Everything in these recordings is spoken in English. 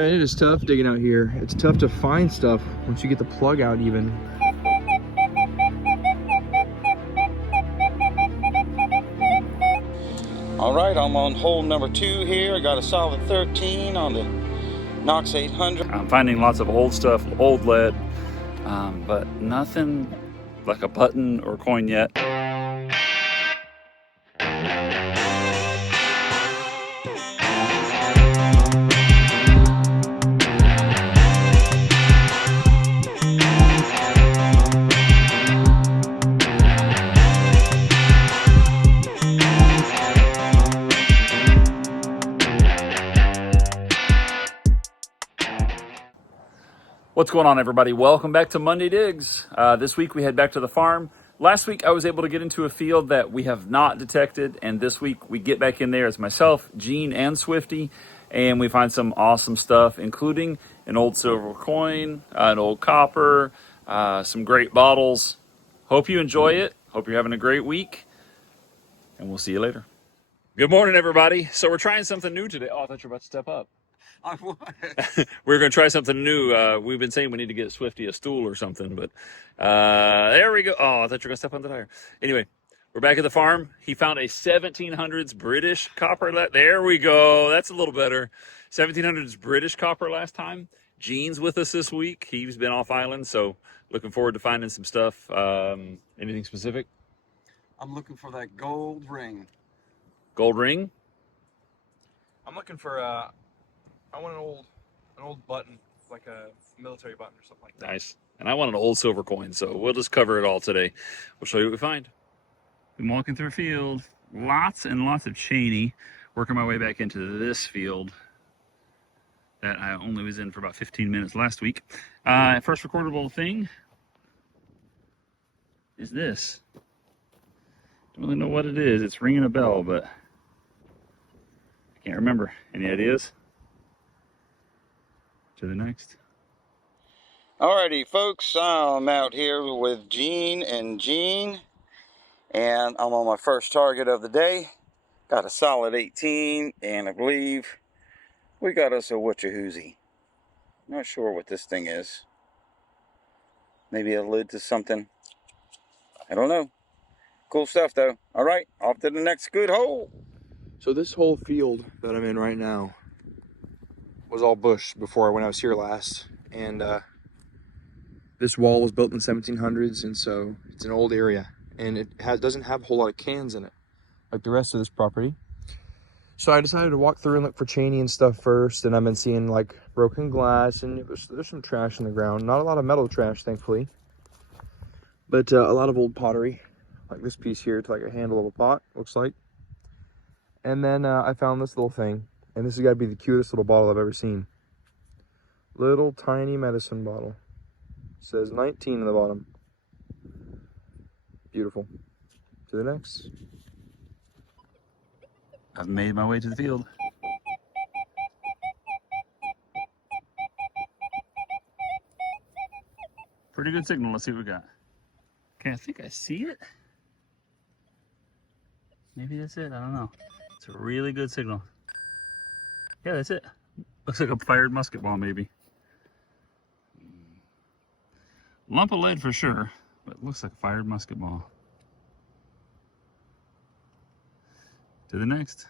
Man, it is tough digging out here. It's tough to find stuff once you get the plug out even. All right, I'm on hole number 2 here. I got a solid 13 on the Knox 800. I'm finding lots of old stuff, old lead, but nothing like a button or coin yet. What's going on, everybody? Welcome back to Monday Digs. This week we head back to the farm. Last week I was able to get into a field that we have not detected, and this week we get back in there as myself, Gene, and Swifty, and we find some awesome stuff, including an old silver coin, an old copper, some great bottles. Hope you enjoy it. Hope you're having a great week, and we'll see you later. Good morning, everybody. So we're trying something new today. Oh, I thought you were about to step up. We're going to try something new. We've been saying we need to get Swifty a stool or something, but there we go. Oh, I thought you were going to step on the tire. Anyway, we're back at the farm. He found a 1700s British copper. There we go. That's a little better. 1700s British copper last time. Gene's with us this week. He's been off island, so looking forward to finding some stuff. Anything specific? I'm looking for that gold ring. Gold ring? I'm looking for I want an old button, like a military button or something like that. Nice. And I want an old silver coin, so we'll just cover it all today. We'll show you what we find. Been walking through a field, lots and lots of cheney, working my way back into this field that I only was in for about 15 minutes last week. First recordable thing is this. Don't really know what it is. It's ringing a bell, but I can't remember. Any ideas? To the next. Alrighty, folks, I'm out here with Gene, and I'm on my first target of the day. Got a solid 18, and I believe we got us a whatcha-hoozy. Not sure what this thing is. Maybe a lid to something. I don't know. Cool stuff, though. Alright, off to the next good hole. So this whole field that I'm in right now was all bush before I went out here last, and this wall was built in the 1700s, and so it's an old area, and it doesn't have a whole lot of cans in it like the rest of this property. So I decided to walk through and look for cheney and stuff first, and I've been seeing like broken glass, and there's some trash in the ground. Not a lot of metal trash, thankfully, but a lot of old pottery, like this piece here. It's like a handle of a pot, looks like. And then I found this little thing. And this has got to be the cutest little bottle I've ever seen. Little tiny medicine bottle. It says 19 in the bottom. Beautiful. To the next. I've made my way to the field. Pretty good signal. Let's see what we got. Okay, I think I see it. Maybe that's it. I don't know. It's a really good signal. Yeah, that's it. Looks like a fired musket ball, maybe. Lump of lead for sure, but it looks like a fired musket ball. To the next.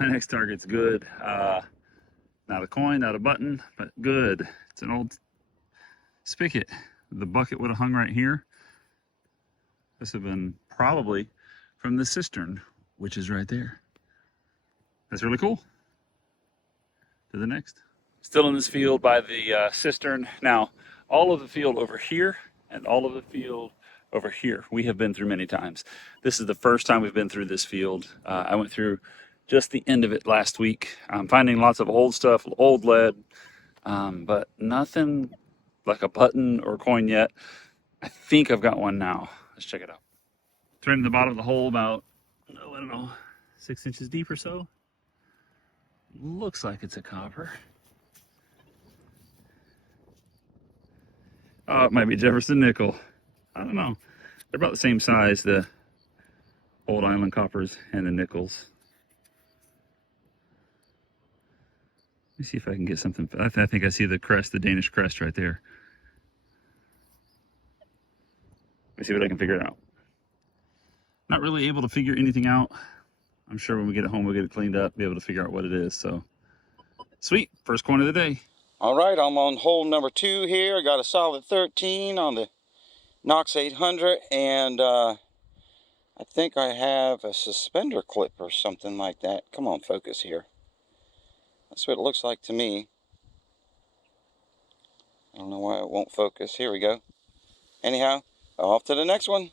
My next target's good. Not a coin, not a button, but good. It's an old spigot. The bucket would have hung right here. This would have been probably from the cistern, which is right there. That's really cool. To the next. Still in this field by the cistern. Now, all of the field over here and all of the field over here, we have been through many times. This is the first time we've been through this field. I went through just the end of it last week. I'm finding lots of old stuff, old lead, but nothing like a button or coin yet. I think I've got one now. Let's check it out. It's right in the bottom of the hole, about, oh, I don't know, 6 inches deep or so. Looks like it's a copper. Oh, it might be Jefferson nickel. I don't know. They're about the same size, the old island coppers and the nickels. me see if I can get something. I think I see the crest, the Danish crest right there. Let me see what I can figure out. Not really able to figure anything out. I'm sure when we get it home, we'll get it cleaned up, be able to figure out what it is. So, sweet. First coin of the day. All right, I'm on hole number 2 here. I got a solid 13 on the Knox 800, and I think I have a suspender clip or something like that. Come on, focus here. That's what it looks like to me. I don't know why it won't focus. Here we go. Anyhow, off to the next one.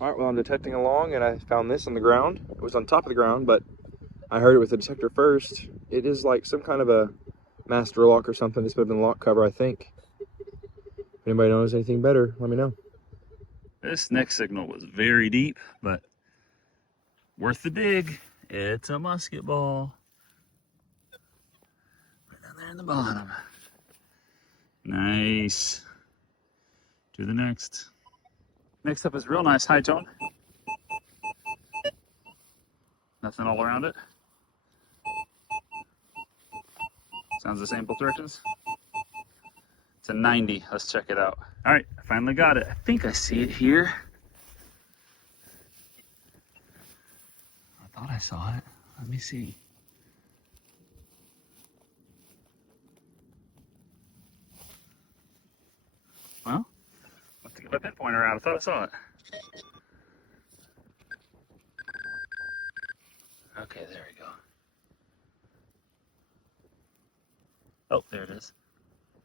All right, well, I'm detecting along, and I found this on the ground. It was on top of the ground, but I heard it with the detector first. It is like some kind of a master lock or something. This would have been a lock cover, I think. If anybody knows anything better, let me know. This next signal was very deep, but worth the dig. It's a musket ball. Right down there in the bottom. Nice. Do the next. Next up is real nice high tone. Nothing all around it. Sounds the same both directions. It's a 90. Let's check it out. All right, I finally got it. I think I see it here. I thought I saw it. Let me see. Well, I have to get my pinpointer out. I thought I saw it. Okay, there we go. Oh, there it is.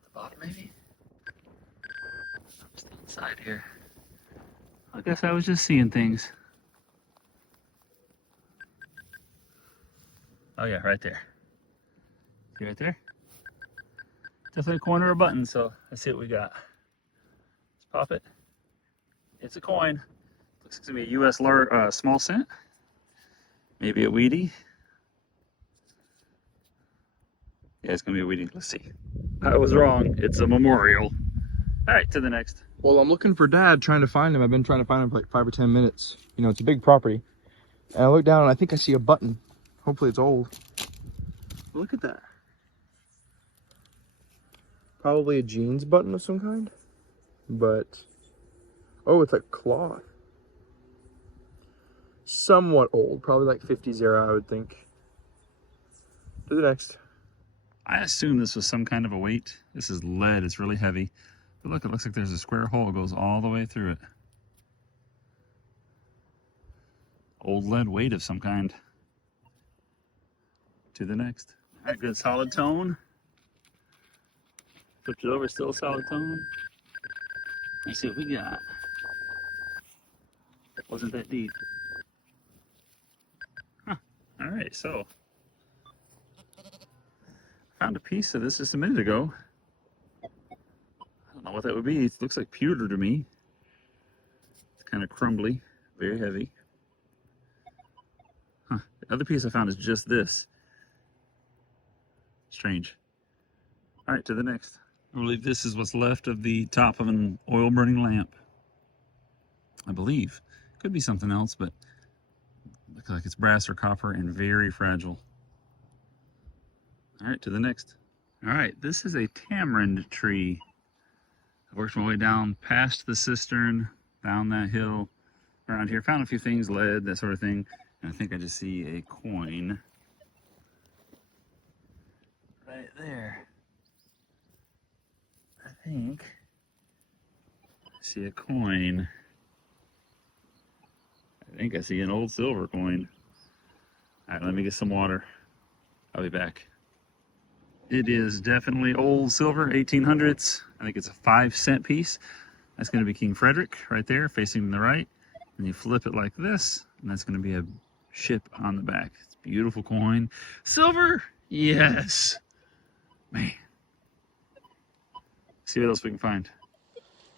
The bottom, maybe? I'm just inside here. I guess I was just seeing things. Oh yeah, right there. See right there? Definitely a coin or a button, so let's see what we got. Let's pop it. It's a coin. Looks like it's gonna be a US small cent. Maybe a Wheatie. Yeah, it's gonna be a Wheatie. Let's see. I was wrong. It's a memorial. All right, to the next. Well, I'm looking for Dad, trying to find him. I've been trying to find him for like 5 or 10 minutes. You know, it's a big property. And I look down and I think I see a button. Hopefully it's old. Look at that. Probably a jeans button of some kind. But, oh, it's like cloth. Somewhat old. Probably like 50s era, I would think. To the next. I assume this was some kind of a weight. This is lead. It's really heavy. But look, it looks like there's a square hole. It goes all the way through it. Old lead weight of some kind. To the next. All right, good solid tone. Flipped it over, still a solid tone. Let's see what we got. Wasn't that deep. Huh. All right, so found a piece of this just a minute ago. I don't know what that would be. It looks like pewter to me. It's kind of crumbly, very heavy. Huh. The other piece I found is just this. Strange. All right, to the next. I believe this is what's left of the top of an oil burning lamp. I believe. Could be something else, but looks like it's brass or copper and very fragile. All right, to the next. All right, this is a tamarind tree. I worked my way down past the cistern, down that hill, around here. Found a few things, lead, that sort of thing. And I think I just see a coin right there. I think I see a coin. I think I see an old silver coin. All right, let me get some water. I'll be back. It is definitely old silver, 1800s. I think it's a 5-cent piece. That's going to be King Frederick right there, facing the right. And you flip it like this, and that's going to be a ship on the back. It's a beautiful coin. Silver? Yes. Man. See what else we can find.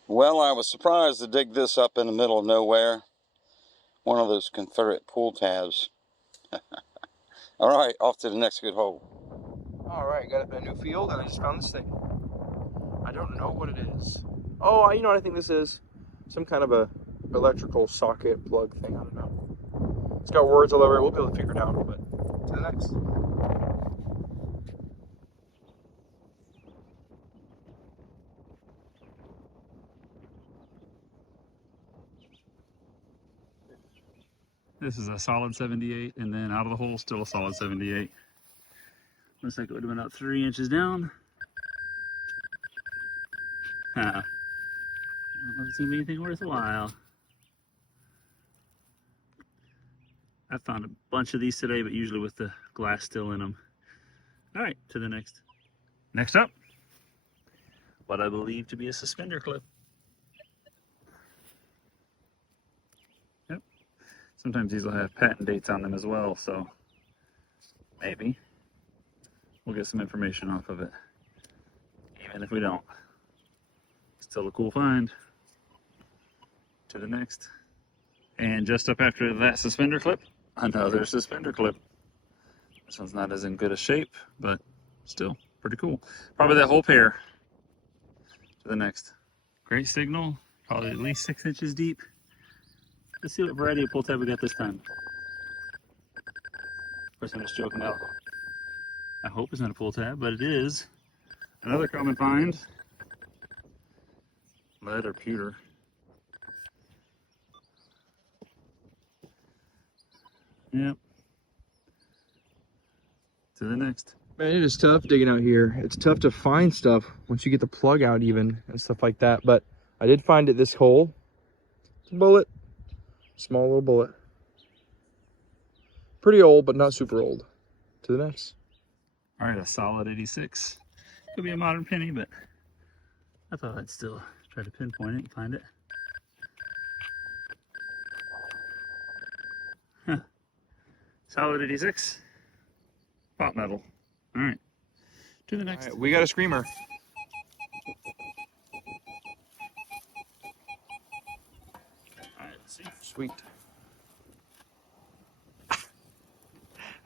Well, I was surprised to dig this up in the middle of nowhere. One of those Confederate pull tabs. All right, off to the next good hole. All right, got up in a new field and I just found this thing. I don't know what it is. Oh, you know what I think this is? Some kind of a electrical socket plug thing. I don't know. It's got words all over it. We'll be able to figure it out, but to the next. This is a solid 78, and then out of the hole, still a solid 78. Looks like it would have been about 3 inches down. I don't know if it's gonna be anything worthwhile. I found a bunch of these today, but usually with the glass still in them. All right, to the next. Next up, what I believe to be a suspender clip. Yep. Sometimes these will have patent dates on them as well, so maybe we'll get some information off of it. Even if we don't. Still a cool find. To the next. And just up after that suspender clip, another suspender clip. This one's not as in good a shape, but still pretty cool. Probably that whole pair. To the next. Great signal, probably at least 6 inches deep. Let's see what variety of pull tab we got this time. Of course, I'm just joking out. I hope it's not a pull tab, but it is. Another common find. Lead or pewter. Yep. To the next. Man, it is tough digging out here. It's tough to find stuff once you get the plug out even and stuff like that. But I did find it this hole. It's a bullet. Small little bullet. Pretty old, but not super old. To the next. All right, a solid 86. Could be a modern penny, but I thought I'd still try to pinpoint it and find it. Huh. Solid 86. Pot metal. All right. To the next. All right, we got a screamer. All right, let's see. Sweet.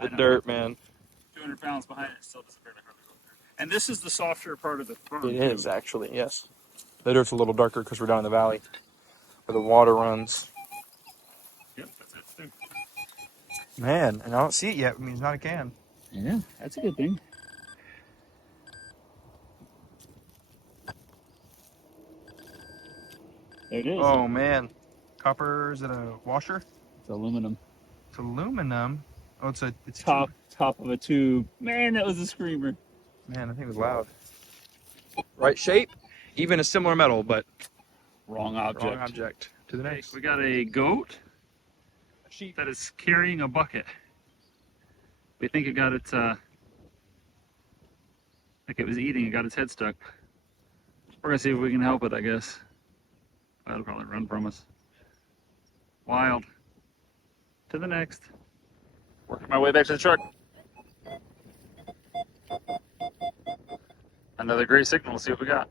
The dirt, man. 200 pounds behind it, still doesn't barely hardly go through. And this is the softer part of the front. It is actually, yes. The dirt's a little darker because we're down in the valley where the water runs. Yep, that's it too. Man, and I don't see it yet. I mean, it's not a can. Yeah, that's a good thing. There it is. Oh man, copper, is it a washer? It's aluminum. It's aluminum. Oh, it's Top of a tube. Man, that was a screamer. Man, I think it was loud. Right shape, even a similar metal, but Wrong object. wrong object. To the next. We got a goat A sheep. that is carrying a bucket. We think it got its, like it was eating, it got its head stuck. We're gonna see if we can help it, I guess. It'll probably run from us. Wild. To the next. Working my way back to the truck. Another great signal. Let's see what we got.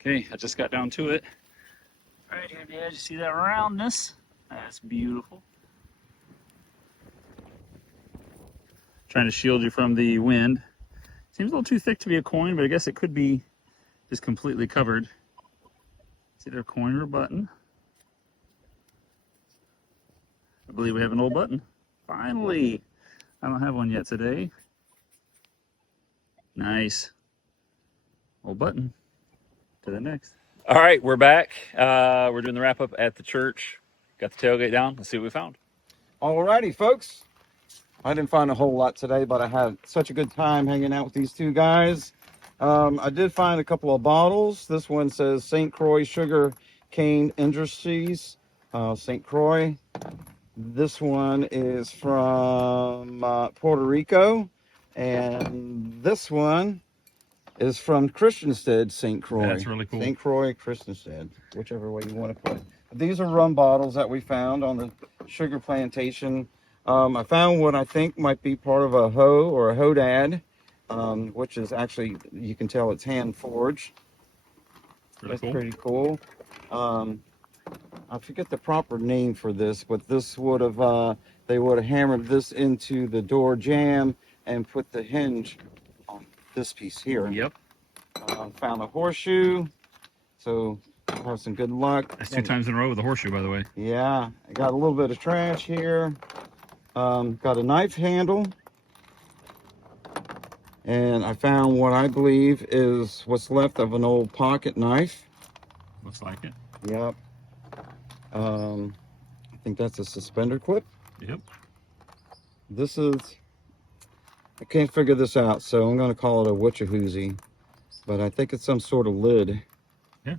Okay, I just got down to it. Right here at the edge, you see that roundness? That's beautiful. Trying to shield you from the wind. Seems a little too thick to be a coin, but I guess it could be just completely covered. It's either a coin or a button. I believe we have an old button. Finally! I don't have one yet today. Nice. Old button. To the next. All right, we're back. We're doing the wrap up at the church. Got the tailgate down. Let's see what we found. Alrighty, folks. I didn't find a whole lot today, but I had such a good time hanging out with these two guys. I did find a couple of bottles. This one says St. Croix Sugar Cane Industries, St. Croix. This one is from Puerto Rico, and this one is from Christiansted, St. Croix. That's really cool. St. Croix, Christiansted, whichever way you want to put it. These are rum bottles that we found on the sugar plantation. I found what I think might be part of a hoe or a hodad, which is actually, you can tell it's hand forged. That's cool. pretty cool. I forget the proper name for this, but this would have, they would have hammered this into the door jamb and put the hinge on this piece here. Yep. Found a horseshoe, so have some good luck. That's 2 times in a row with a horseshoe, by the way. Yeah, I got a little bit of trash here. Got a knife handle. And I found what I believe is what's left of an old pocket knife. Looks like it. Yep. think that's a suspender clip. Yep. This is, I can't figure this out, so I'm going to call it a witchahoozy. But I think it's some sort of lid. Yeah.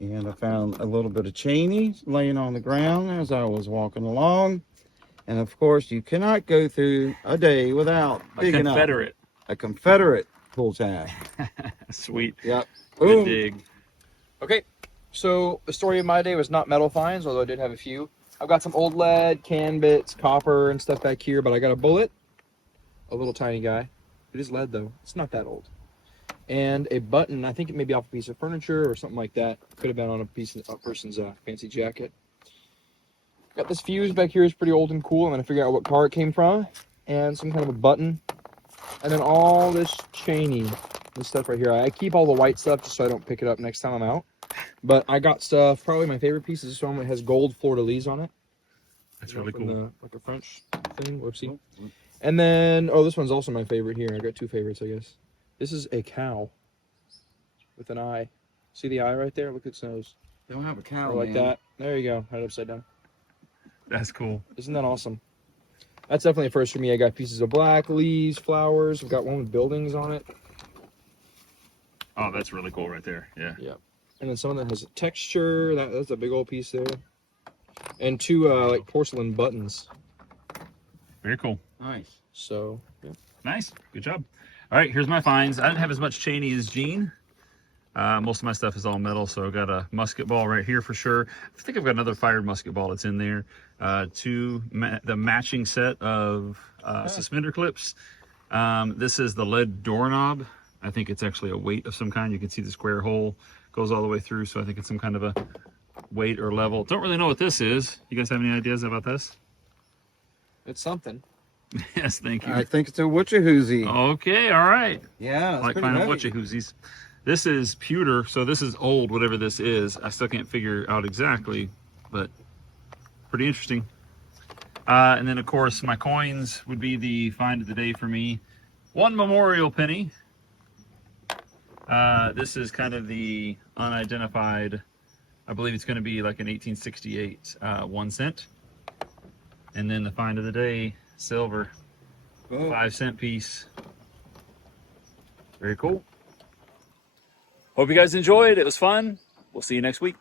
And I found a little bit of cheney laying on the ground as I was walking along. And of course, you cannot go through a day without digging up a Confederate pull tab. Sweet. Yep. Good Boom. dig. Okay, so the story of my day was not metal finds, although I did have a few. I've got some old lead, can bits, copper, and stuff back here, but I got a bullet, a little tiny guy. It is lead though. It's not that old. And a button. I think it may be off a piece of furniture or something like that. Could have been on a person's fancy jacket. Got this fuse back here. Is pretty old and cool. I'm gonna figure out what car it came from, and some kind of a button, and then all this cheney, this stuff right here. I keep all the white stuff just so I don't pick it up next time I'm out. But I got stuff. Probably my favorite piece is this one that has gold fleur-de-lis on it. That's really cool. Like a French thing. Whoopsie. And then, oh, this one's also my favorite here. I got two favorites, I guess. This is a cow with an eye. See the eye right there? Look at its nose. They don't have a cow, Or like that. There you go. Right upside down. That's cool. Isn't that awesome? That's definitely a first for me. I got pieces of black, leaves, flowers. I've got one with buildings on it. Oh, that's really cool right there. Yeah. Yeah. And then some that has a texture. That's a big old piece there. And two like porcelain buttons. Very cool. Nice. So, yeah. Nice. Good job. All right, here's my finds. I didn't have as much cheney as Gene. Most of my stuff is all metal, so I've got a musket ball right here for sure. I think I've got another fired musket ball that's in there. The matching set of suspender clips. This is the lead doorknob. I think it's actually a weight of some kind. You can see the square hole goes all the way through, so I think it's some kind of a weight or level. Don't really know what this is. You guys have any ideas about this? It's something. Yes, thank you. I think it's a witchahoozy. Okay, all right. Yeah, I like finding witchahoozies. This is pewter, so this is old, whatever this is. I still can't figure out exactly, but pretty interesting. And then, of course, my coins would be the find of the day for me. One memorial penny. This is kind of the unidentified, I believe it's going to be like an 1868 1 cent. And then the find of the day, silver, 5 cent piece. Very cool. Hope you guys enjoyed. It was fun. We'll see you next week.